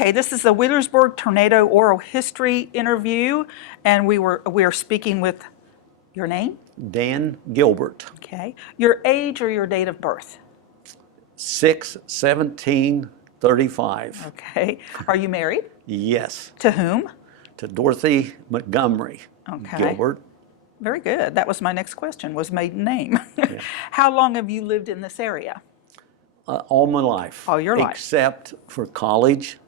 Okay, this is the Wheelersburg Tornado Oral History interview, and we are speaking with your name? Dan Gilbert. Okay. Your age or your date of birth? 6/17/35. Okay. Are you married? Yes. To whom? To Dorothy Montgomery Okay. Gilbert. Very good. That was my next question, was maiden name. Yeah. How long have you lived in this area? All my life. All your life. Except for college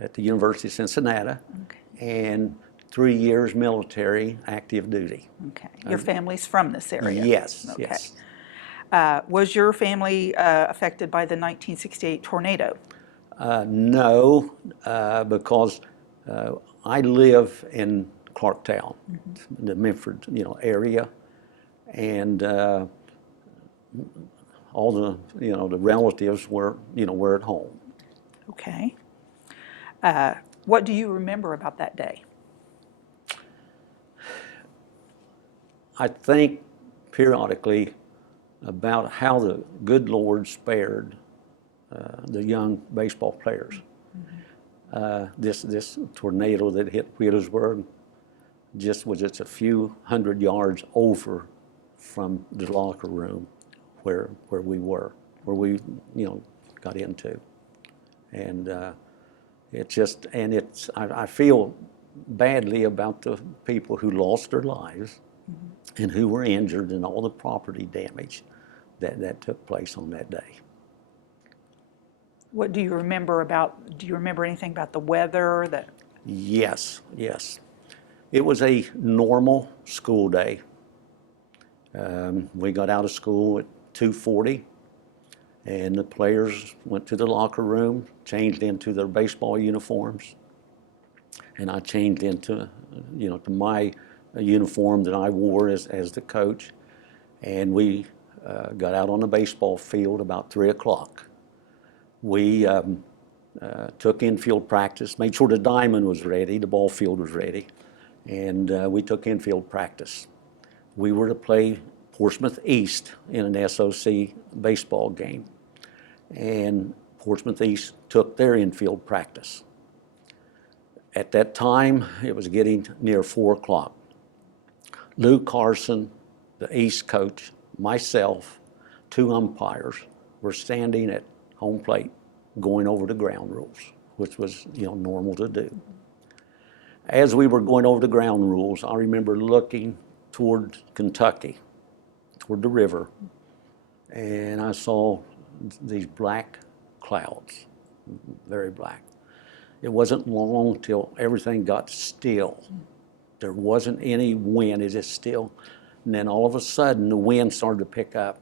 at the University of Cincinnati. Okay. And 3 years military active duty. Okay. Your family's from this area? Yes, Okay. yes. Was your family affected by the 1968 tornado? No, because I live in Clarktown, the Memphis, area, and all the, the relatives were at home. Okay. What do you remember about that day? I think periodically about how the good Lord spared the young baseball players. This tornado that hit Wheelersburg was just a few hundred yards over from the locker room where we got into, and I feel badly about the people who lost their lives and who were injured and all the property damage that took place on that day. What do you remember anything about the weather? Yes. It was a normal school day. We got out of school at 2:40, and the players went to the locker room, changed into their baseball uniforms, and I changed into, to my uniform that I wore as the coach, and we got out on the baseball field about 3 o'clock. We took infield practice, made sure the diamond was ready, the ball field was ready, and we took infield practice. We were to play Portsmouth East in an SOC baseball game, and Portsmouth East took their infield practice. At that time, it was getting near 4 o'clock. Lou Carson, the East coach, myself, 2 umpires were standing at home plate going over the ground rules, which was normal to do. As we were going over the ground rules, I remember looking toward Kentucky, toward the river, and I saw these black clouds, very black. It wasn't long till everything got still. There wasn't any wind, it was just still. And then all of a sudden, the wind started to pick up.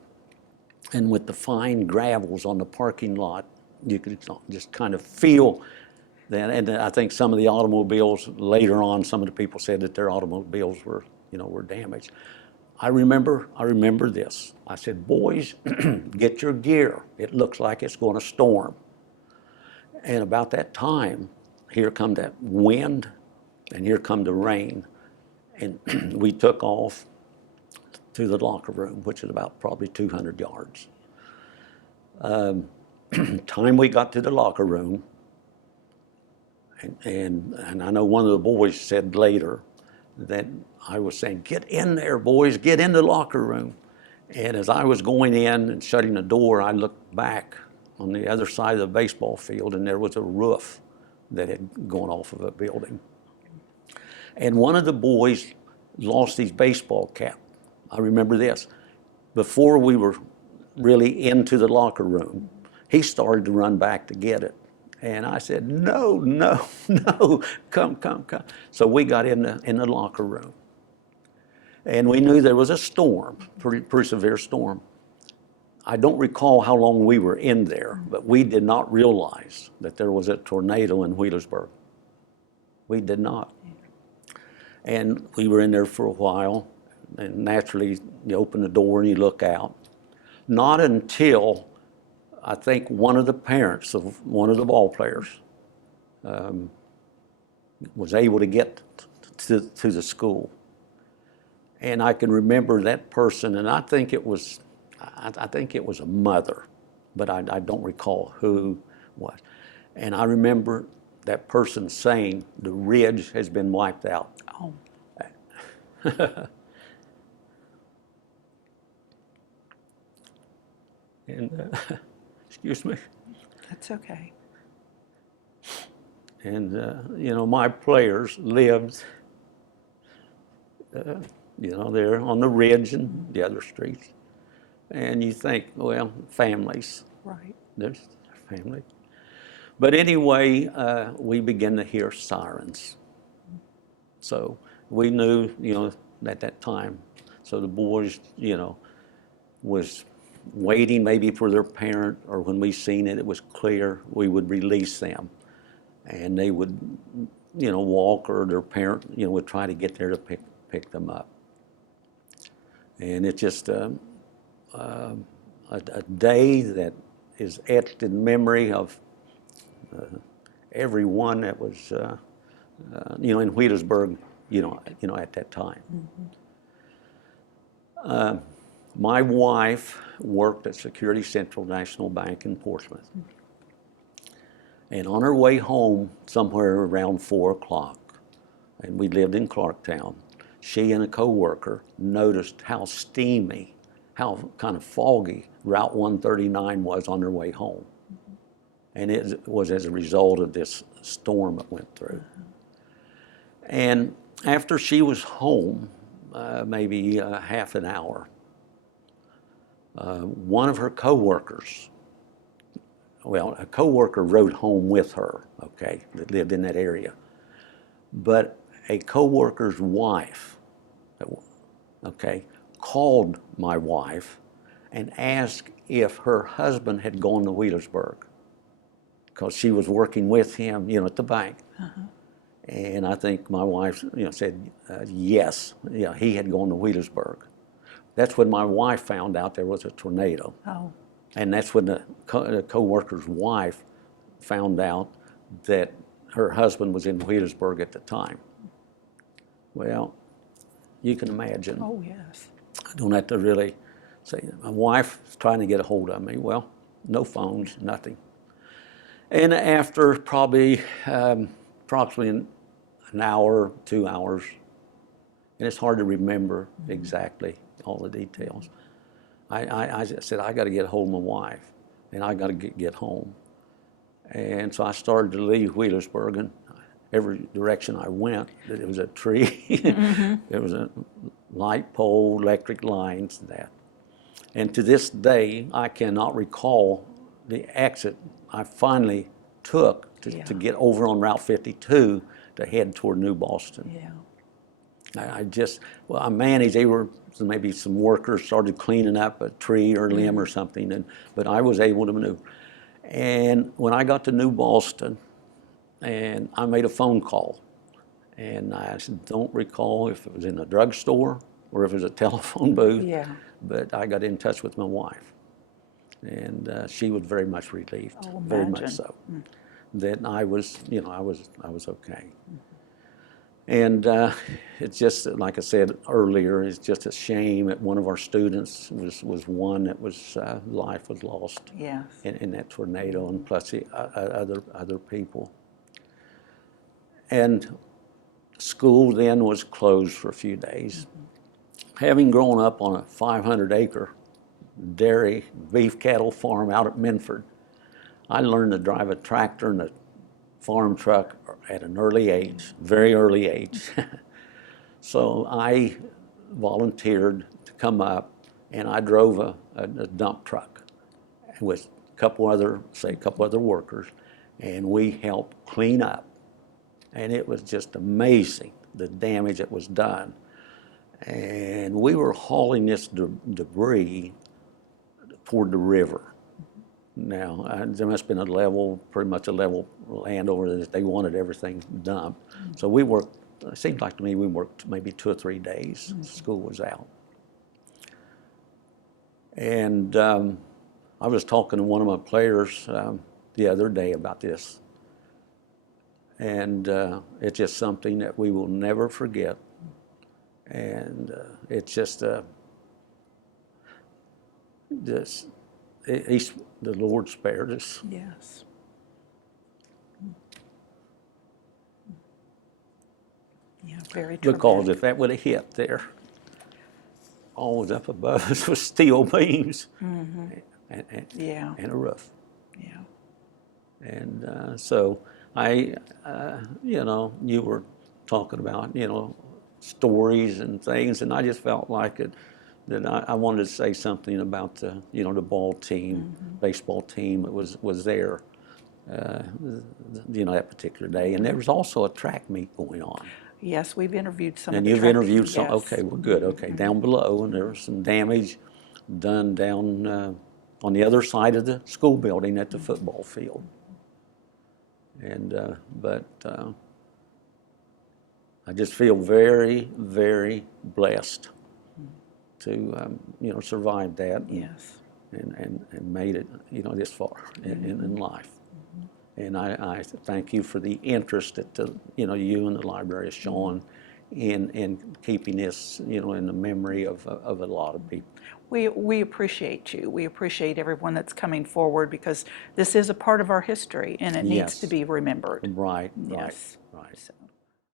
And with the fine gravels on the parking lot, you could just kind of feel that. And I think some of the automobiles, later on, some of the people said that their automobiles were damaged. I remember this. I said, boys, get your gear. It looks like it's going to storm. And about that time, here come that wind, and here come the rain. And we took off to the locker room, which is about probably 200 yards. Time we got to the locker room, and I know one of the boys said later that I was saying, get in there, boys, get in the locker room. And as I was going in and shutting the door, I looked back on the other side of the baseball field, and there was a roof that had gone off of a building. And one of the boys lost his baseball cap. I remember this. Before we were really into the locker room, he started to run back to get it. And I said, no, come. So we got in the locker room. And we knew there was a storm, pretty severe storm. I don't recall how long we were in there, but we did not realize that there was a tornado in Wheelersburg. We did not. And we were in there for a while, and naturally you open the door and you look out. Not until I think one of the parents of one of the ball players was able to get to the school. And I can remember that person, and I think it was a mother, but I don't recall who was. And I remember that person saying, the ridge has been wiped out. Oh. And, excuse me. That's okay. And, you know, my players lived, you know, there on the ridge and the other streets. And you think, well, families. Right. There's family. But anyway, we began to hear sirens. So we knew, you know, at that time. So the boys, you know, was waiting maybe for their parent, or when we seen it, it was clear, we would release them. And they would, you know, walk, or their parent, you know, would try to get there to pick them up. And it's just a day that is etched in memory of everyone that was, you know, in Wheelersburg, you know, at that time. My wife worked at Security Central National Bank in Portsmouth. And on her way home, somewhere around 4 o'clock, and we lived in Clarktown, she and a coworker noticed how steamy, how kind of foggy Route 139 was on their way home. And it was as a result of this storm that went through. And after she was home, maybe half an hour, one of her coworkers, well, a coworker rode home with her, okay, that lived in that area. But a coworker's wife, okay, called my wife and asked if her husband had gone to Wheelersburg, because she was working with him, you know, at the bank. And I think my wife, you know, said yes, yeah, he had gone to Wheelersburg. That's when my wife found out there was a tornado. Oh. And that's when the co-worker's wife found out that her husband was in Wheelersburg at the time. Well, you can imagine. Oh, yes. I don't have to really say, my wife is trying to get a hold of me. Well, no phones, nothing. And after probably approximately an hour, 2 hours, and it's hard to remember exactly all the details, I said, I got to get a hold of my wife, and I got to get home. And so I started to leave Wheelersburg, and every direction I went, there was a tree, there was a light pole, electric lines, that. And to this day, I cannot recall the exit I finally took to get over on Route 52 to head toward New Boston. Yeah. I just, well, I managed, they were, maybe some workers started cleaning up a tree or limb or something, but I was able to maneuver. And when I got to New Boston, and I made a phone call, and I don't recall if it was in a drugstore or if it was a telephone booth, Yeah. but I got in touch with my wife, and she was very much relieved, Oh, very much imagine. so, that I was, you know, I was okay. And it's just, like I said earlier, it's just a shame that one of our students was one that was, life was lost Yes. in that tornado, and plus the other people. And school then was closed for a few days. Having grown up on a 500-acre dairy beef cattle farm out at Minford, I learned to drive a tractor and a farm truck at an early age, very early age. So I volunteered to come up, and I drove a dump truck with a couple other workers, and we helped clean up. And it was just amazing, the damage that was done. And we were hauling this debris toward the river. Now, there must have been pretty much a level land over there that they wanted everything dumped. So we worked, it seemed like to me we worked maybe 2 or 3 days. School was out. And I was talking to one of my players the other day about this. And it's just something that we will never forget. And it's just the Lord spared us. Yes. Yeah, very Because traumatic. if that would have hit there, all was up above us was steel beams Yeah, and a roof. yeah. And so you know, you were talking about, you know, stories and things, and I just felt like that I wanted to say something about the, you know, the ball team, baseball team that was there, uh, you know, that particular day. And there was also a track meet going on. Yes, we've interviewed some of And the you've track. interviewed some, Yes. okay, well, good, okay, down below, and there was some damage done down on the other side of the school building at the football field. And, but I just feel very, very blessed to, you know, survive that Yes. and made it, you know, this far in life. And I thank you for the interest that, you know, you and the library has shown in keeping this, you know, in the memory of a lot of people. We appreciate you. We appreciate everyone that's coming forward because this is a part of our history and it needs to Yes, be remembered. right, right, Yes. right. So.